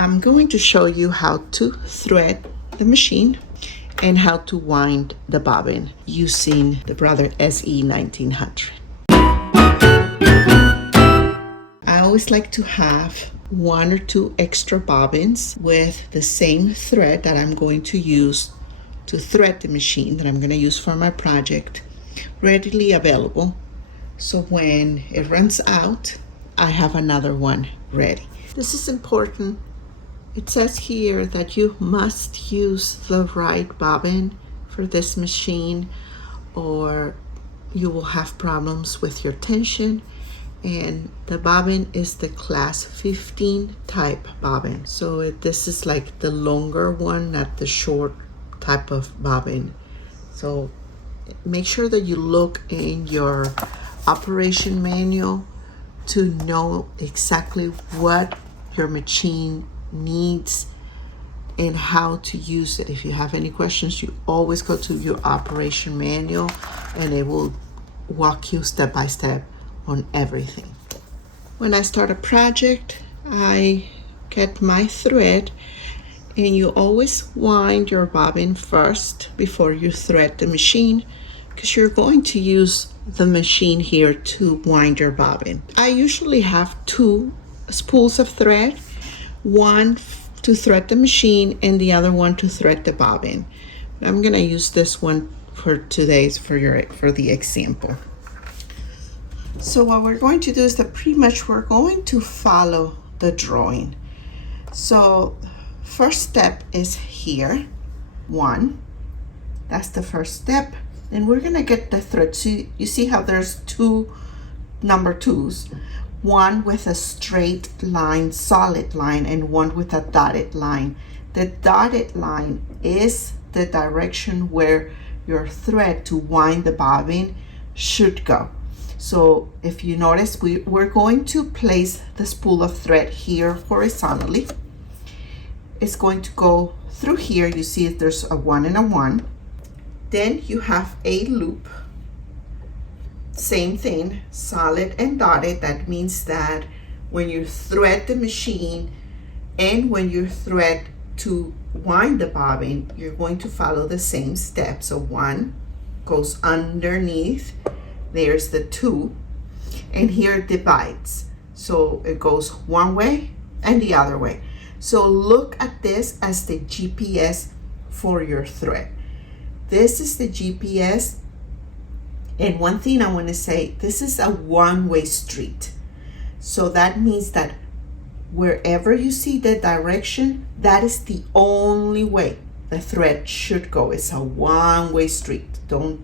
I'm going to show you how to thread the machine and how to wind the bobbin using the Brother SE1900. I always like to have one or two extra bobbins with the same thread that I'm going to use to thread the machine that I'm going to use for my project readily available. So when it runs out, I have another one ready. This is important. It says here that you must use the right bobbin for this machine or you will have problems with your tension. And the bobbin is the class 15 type bobbin. So this is like the longer one, not the short type of bobbin. So make sure that you look in your operation manual to know exactly what your machine needs and how to use it. If you have any questions, you always go to your operation manual and it will walk you step by step on everything. When I start a project, I get my thread, and you always wind your bobbin first before you thread the machine, because you're going to use the machine here to wind your bobbin. I usually have two spools of thread, one to thread the machine and the other one to thread the bobbin. I'm gonna use this one for today's for the example. So what we're going to do is that pretty much we're going to follow the drawing. So first step is here, one. That's the first step. Then we're gonna get the thread. So you see how there's two number twos, one with a straight line, solid line, and one with a dotted line. The dotted line is the direction where your thread to wind the bobbin should go. So if you notice, we're going to place the spool of thread here horizontally. It's going to go through here. You see if there's a 1 and a 1. Then you have a loop. Same thing, solid and dotted. That means that when you thread the machine and when you thread to wind the bobbin, you're going to follow the same steps. So 1 goes underneath. There's the 2, and here it divides. So it goes one way and the other way. So look at this as the GPS for your thread. This is the GPS. And one thing I want to say, this is a one-way street. So that means that wherever you see the direction, that is the only way the thread should go. It's a one-way street. Don't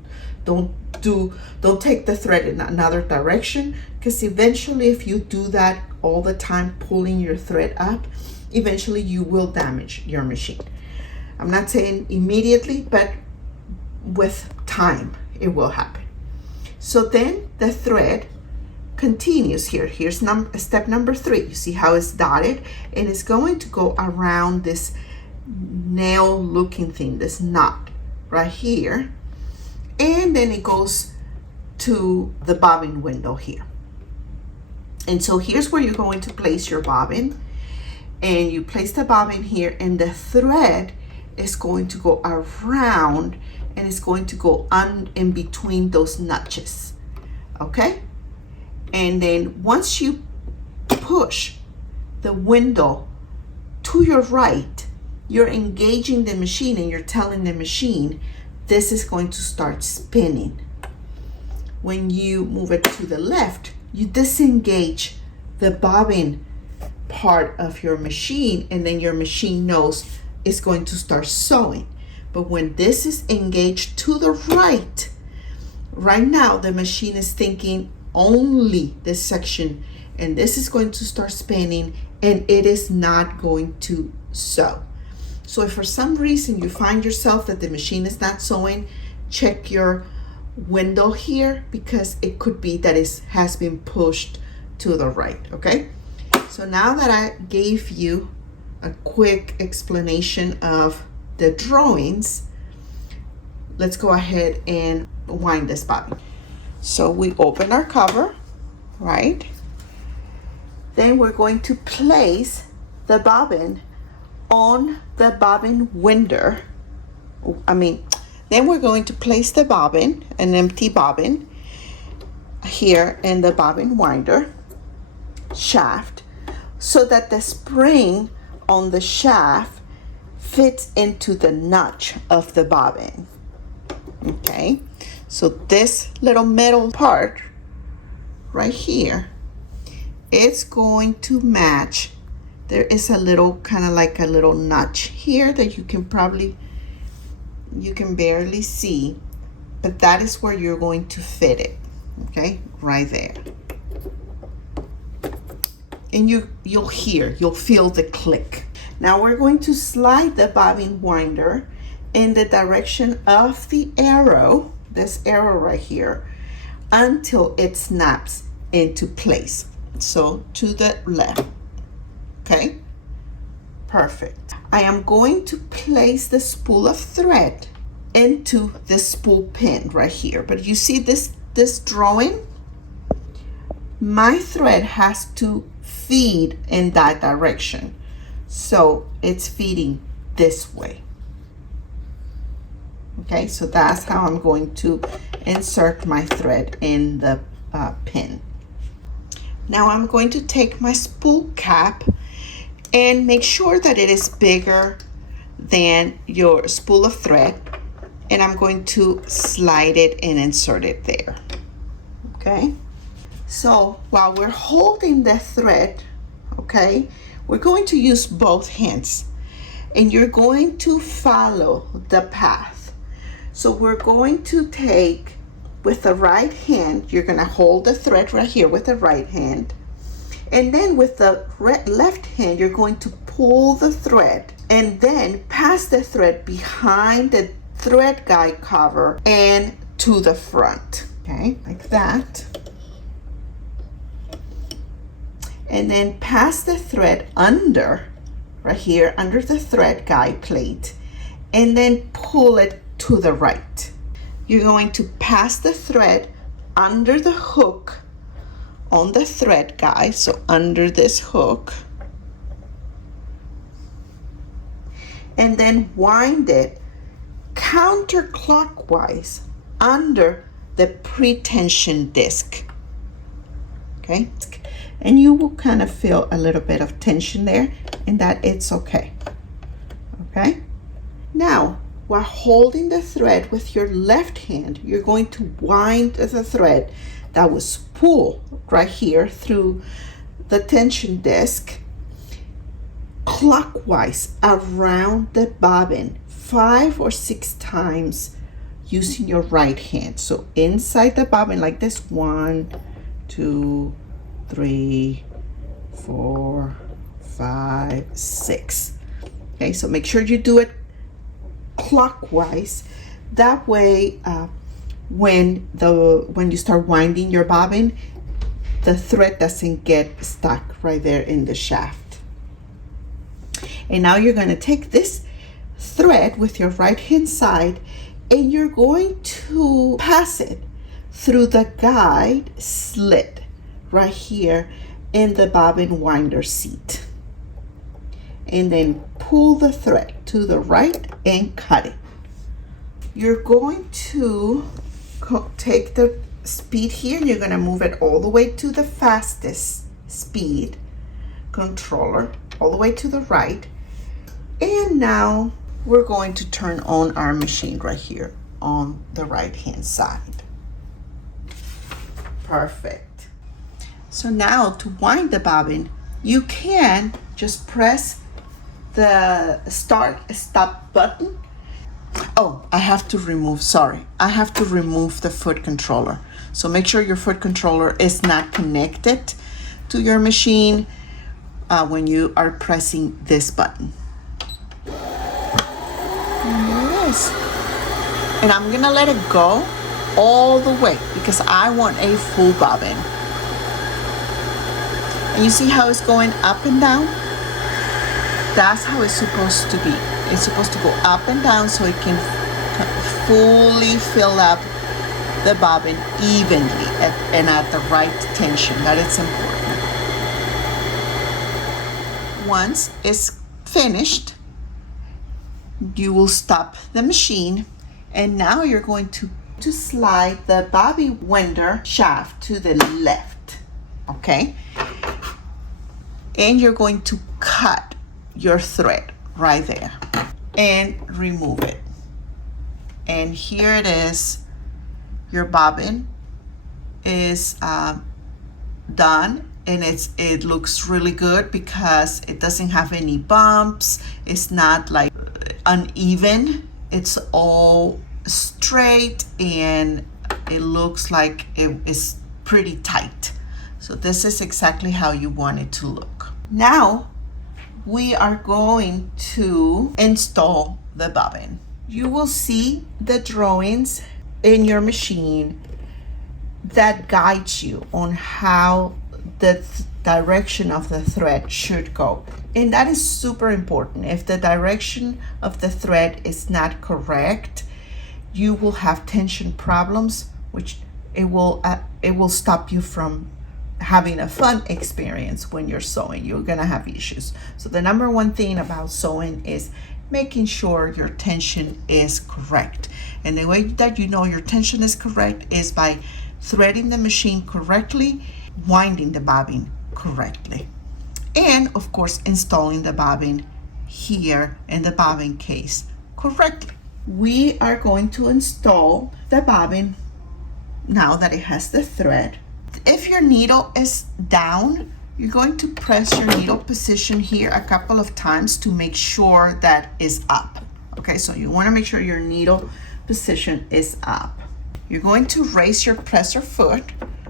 take the thread in another direction, because eventually if you do that all the time, pulling your thread up, eventually you will damage your machine. I'm not saying immediately, but with time it will happen. So then the thread continues here. Here's step number 3. You see how it's dotted, and it's going to go around this nail looking thing, this knot right here. And then it goes to the bobbin window here. And so here's where you're going to place your bobbin. And you place the bobbin here, and the thread is going to go around, and it's going to go in between those notches. Okay? And then once you push the window to your right, you're engaging the machine, and you're telling the machine this is going to start spinning. When you move it to the left, you disengage the bobbin part of your machine, and then your machine knows it's going to start sewing. But when this is engaged to the right now the machine is thinking only this section, and this is going to start spinning, and it is not going to sew. So if for some reason you find yourself that the machine is not sewing, check your window here, because it could be that it has been pushed to the right. Okay, so now that I gave you a quick explanation of the drawings, let's go ahead and wind this bobbin. So we open our cover, right? Then we're going to place the bobbin on the bobbin winder. Then we're going to place the bobbin, an empty bobbin, here in the bobbin winder shaft, so that the spring on the shaft fits into the notch of the bobbin. Okay, so this little metal part right here, it's going to match. There is a little, kind of like a little notch here that you can barely see, but that is where you're going to fit it. Okay, right there. And you'll feel the click. Now we're going to slide the bobbin winder in the direction of the arrow, this arrow right here, until it snaps into place. So to the left. Okay, perfect. I am going to place the spool of thread into the spool pin right here. But you see this drawing? My thread has to feed in that direction. So it's feeding this way. Okay, so that's how I'm going to insert my thread in the pin. Now I'm going to take my spool cap and make sure that it is bigger than your spool of thread, and I'm going to slide it and insert it there. Okay, so while we're holding the thread, okay, we're going to use both hands, and you're going to follow the path. So we're going to take, with the right hand, you're going to hold the thread right here with the right hand, and then with the left hand, you're going to pull the thread and then pass the thread behind the thread guide cover and to the front. Okay, like that. And then pass the thread under, right here, under the thread guide plate, and then pull it to the right. You're going to pass the thread under the hook on the thread guide, so under this hook, and then wind it counterclockwise under the pre-tension disc. Okay, and you will kind of feel a little bit of tension there, and that it's okay. Okay, now while holding the thread with your left hand, you're going to wind the thread that was pulled right here through the tension disc clockwise around the bobbin 5 or 6 times using your right hand. So inside the bobbin like this, 1, 2, 3, 4, 5, 6. Okay, so make sure you do it clockwise. That way, when you start winding your bobbin, the thread doesn't get stuck right there in the shaft. And now you're going to take this thread with your right hand side, and you're going to pass it through the guide slit right here in the bobbin winder seat, and then pull the thread to the right and cut it. You're going to take the speed here, and you're going to move it all the way to the fastest speed controller, all the way to the right. And now we're going to turn on our machine right here on the right hand side. Perfect. So now to wind the bobbin, you can just press the stop button. Oh, I have to remove the foot controller. So make sure your foot controller is not connected to your machine when you are pressing this button. And there it is. And I'm gonna let it go all the way because I want a full bobbin. And you see how it's going up and down? That's how it's supposed to be. It's supposed to go up and down so it can fully fill up the bobbin evenly and at the right tension. That is important. Once it's finished, you will stop the machine, and now you're going to slide the bobby winder shaft to the left, okay? And you're going to cut your thread right there and remove it. And here it is. Your bobbin is done, and it looks really good because it doesn't have any bumps. It's not like uneven. It's all straight, and it looks like it is pretty tight. So this is exactly how you want it to look. Now we are going to install the bobbin. You will see the drawings in your machine that guides you on how the direction of the thread should go. And that is super important. If the direction of the thread is not correct, you will have tension problems, which it will stop you from having a fun experience when you're sewing. You're gonna have issues. So the number one thing about sewing is making sure your tension is correct. And the way that you know your tension is correct is by threading the machine correctly, winding the bobbin correctly, and of course installing the bobbin here in the bobbin case correctly. We are going to install the bobbin now that it has the thread. If your needle is down, you're going to press your needle position here a couple of times to make sure that is up. Okay, so you want to make sure your needle position is up. You're going to raise your presser foot.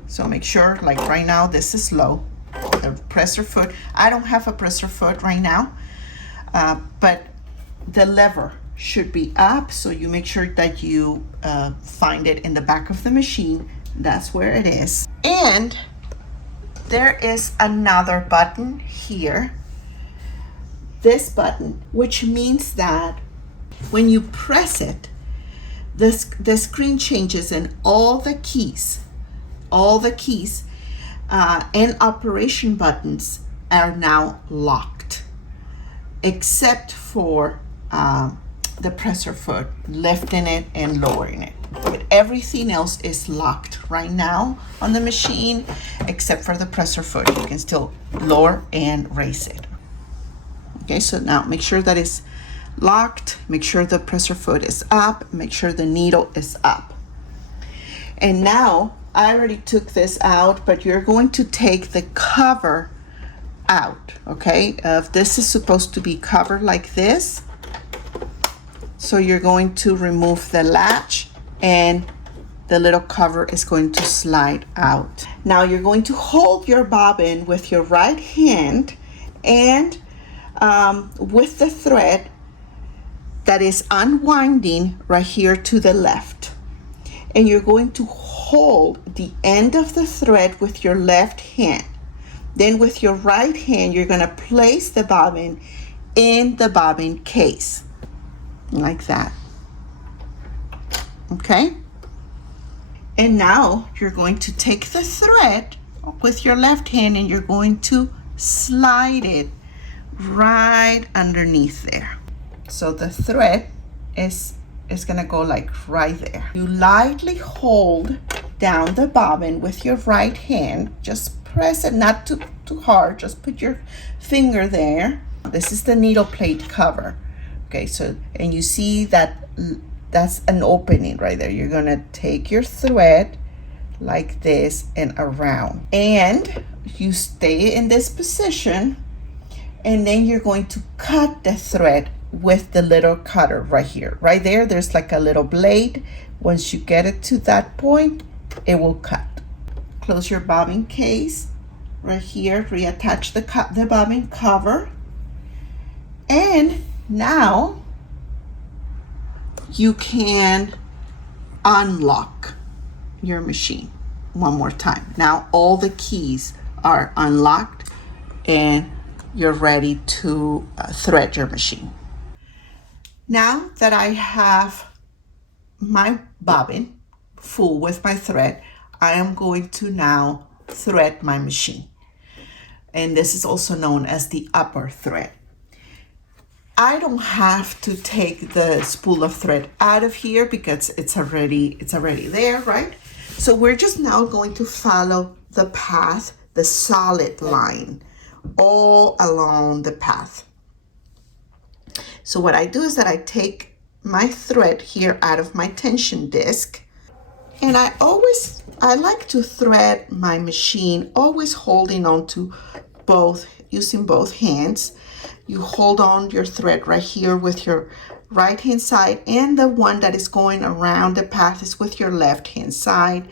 So make sure, like right now, this is low. The presser foot. I don't have a presser foot right now, but the lever should be up. So you make sure that you find it in the back of the machine. That's where it is. And there is another button here. This button, which means that when you press it, the screen changes and all the keys and operation buttons are now locked, except for the presser foot, lifting it and lowering it. But everything else is locked right now on the machine, except for the presser foot. You can still lower and raise it. Okay, so now make sure that it's locked, make sure the presser foot is up, make sure the needle is up. And now I already took this out, but you're going to take the cover out, okay? This is supposed to be covered like this. So you're going to remove the latch and the little cover is going to slide out. Now you're going to hold your bobbin with your right hand and with the thread that is unwinding right here to the left. And you're going to hold the end of the thread with your left hand. Then with your right hand, you're going to place the bobbin in the bobbin case, like that. Okay? And now you're going to take the thread with your left hand and you're going to slide it right underneath there. So the thread is gonna go like right there. You lightly hold down the bobbin with your right hand. Just press it, not too hard. Just put your finger there. This is the needle plate cover. Okay, so, and you see that that's an opening right there. You're gonna take your thread like this and around. And you stay in this position, and then you're going to cut the thread with the little cutter right here. Right there, there's like a little blade. Once you get it to that point, it will cut. Close your bobbin case right here, reattach the bobbin cover, and now you can unlock your machine one more time. Now all the keys are unlocked and you're ready to thread your machine. Now that I have my bobbin full with my thread, I am going to now thread my machine. and this is also known as the upper thread. I don't have to take the spool of thread out of here because it's already there, right? So we're just now going to follow the path, the solid line, all along the path. So what I do is that I take my thread here out of my tension disc, and I like to thread my machine, always holding on to using both hands. You hold on your thread right here with your right hand side, and the one that is going around the path is with your left hand side.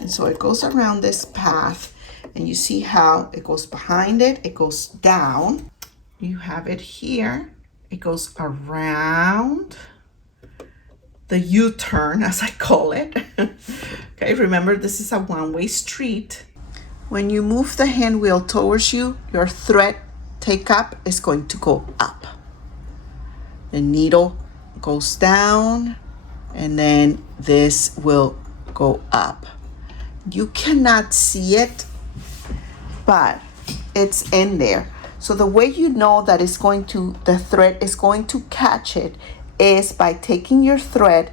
And so it goes around this path, and you see how it goes behind it, it goes down. You have it here, it goes around the U-turn, as I call it. Okay, remember this is a one-way street. When you move the hand wheel towards you, your thread take up is going to go up. The needle goes down, and then this will go up. You cannot see it, but it's in there. So the way you know that the thread is going to catch it is by taking your thread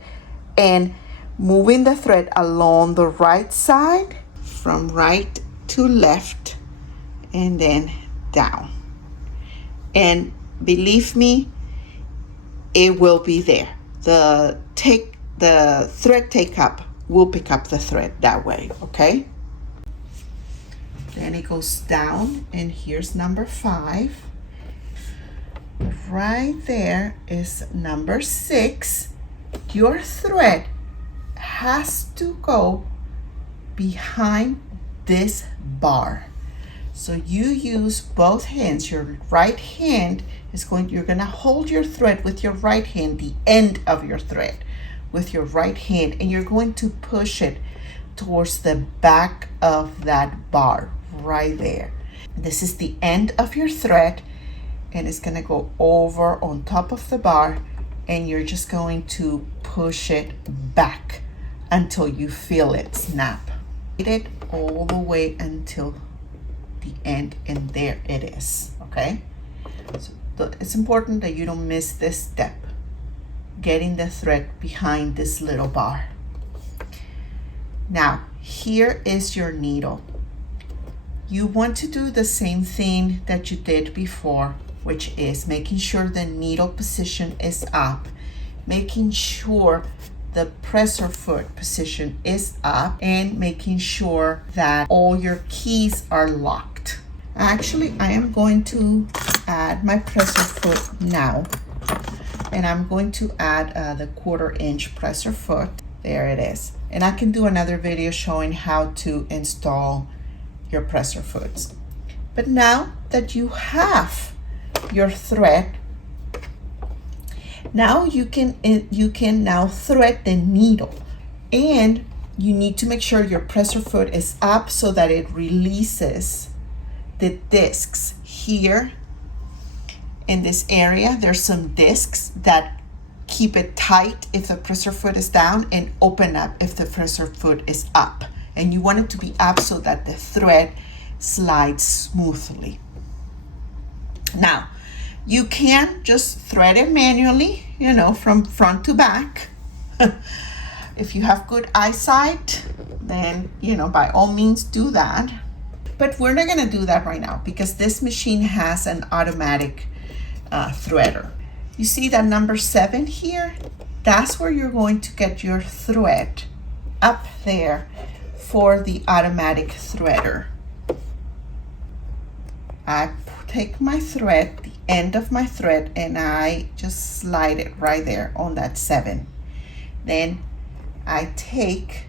and moving the thread along the right side from right to left and then down. And believe me, it will be there. The thread take up will pick up the thread that way, okay? Then it goes down, and here's number 5. Right there is number 6. Your thread has to go behind this bar. So you use both hands. Your right hand you're gonna hold your thread with your right hand, the end of your thread with your right hand, and you're going to push it towards the back of that bar right there. This is the end of your thread, and it's gonna go over on top of the bar, and you're just going to push it back until you feel it snap. It all the way until the end, and there it is, okay? So it's important that you don't miss this step, getting the thread behind this little bar. Now, here is your needle. You want to do the same thing that you did before, which is making sure the needle position is up, making sure the presser foot position is up, and making sure that all your keys are locked. Actually, I am going to add my presser foot now, and I'm going to add the 1/4 inch presser foot. There it is. And I can do another video showing how to install your presser foots. But now that you have your thread, now you can now thread the needle, and you need to make sure your presser foot is up so that it releases the discs. Here in this area, there's some discs that keep it tight if the presser foot is down, and open up if the presser foot is up. And you want it to be up so that the thread slides smoothly. Now, you can just thread it manually, from front to back. If you have good eyesight, then, by all means do that. But we're not gonna do that right now because this machine has an automatic threader. You see that number 7 here? That's where you're going to get your thread, up there for the automatic threader. I take my thread, the end of my thread, and I just slide it right there on that 7. Then I take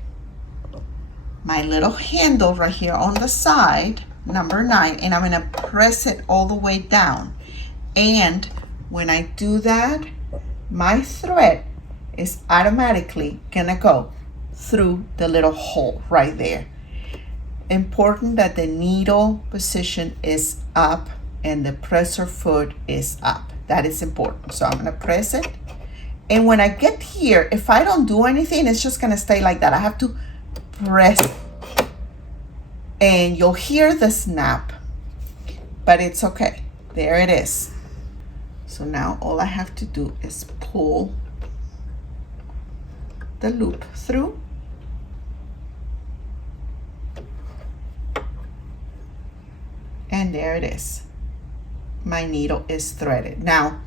my little handle right here on the side, number 9, and I'm gonna press it all the way down. And when I do that, my thread is automatically gonna go through the little hole right there. Important that the needle position is up and the presser foot is up. That is important. So I'm gonna press it. And when I get here, if I don't do anything, it's just gonna stay like that. I have to press, and you'll hear the snap. but it's okay. There it is. So now all I have to do is pull the loop through. And there it is. My needle is threaded. Now,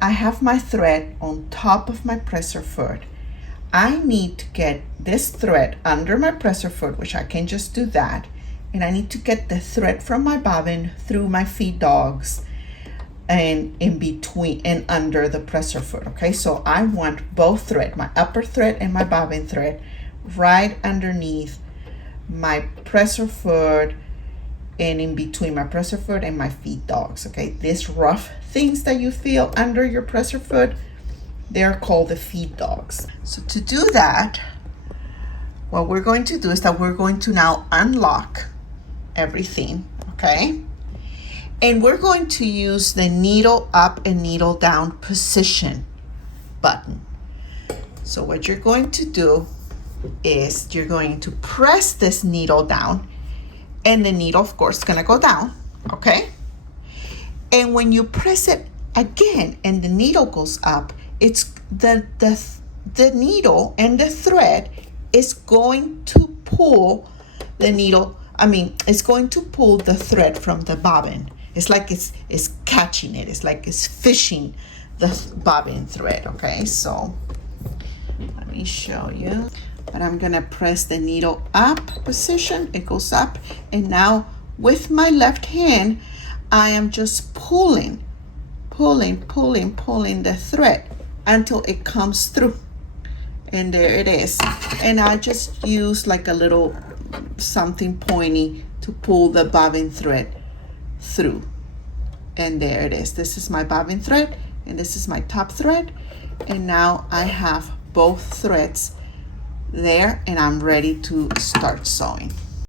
I have my thread on top of my presser foot. I need to get this thread under my presser foot, which I can just do that. And I need to get the thread from my bobbin through my feed dogs and in between and under the presser foot. Okay, so I want both thread, my upper thread and my bobbin thread, right underneath my presser foot and in between my presser foot and my feed dogs. Okay, these rough things that you feel under your presser foot, they're called the feed dogs. So to do that, what we're going to do is that we're going to now unlock everything, okay? And we're going to use the needle up and needle down position button. So what you're going to do is you're going to press this needle down, and the needle, of course, is gonna go down, okay? And when you press it again and the needle goes up, it's the needle and the thread is going to pull the needle, it's going to pull the thread from the bobbin. It's like it's catching it. It's like it's fishing the bobbin thread, okay? So let me show you. But I'm gonna press the needle up position. It goes up. And now with my left hand, I am just pulling the thread until it comes through. And there it is. And I just use like a little something pointy to pull the bobbin thread through. And there it is. This is my bobbin thread and this is my top thread. And now I have both threads there and I'm ready to start sewing.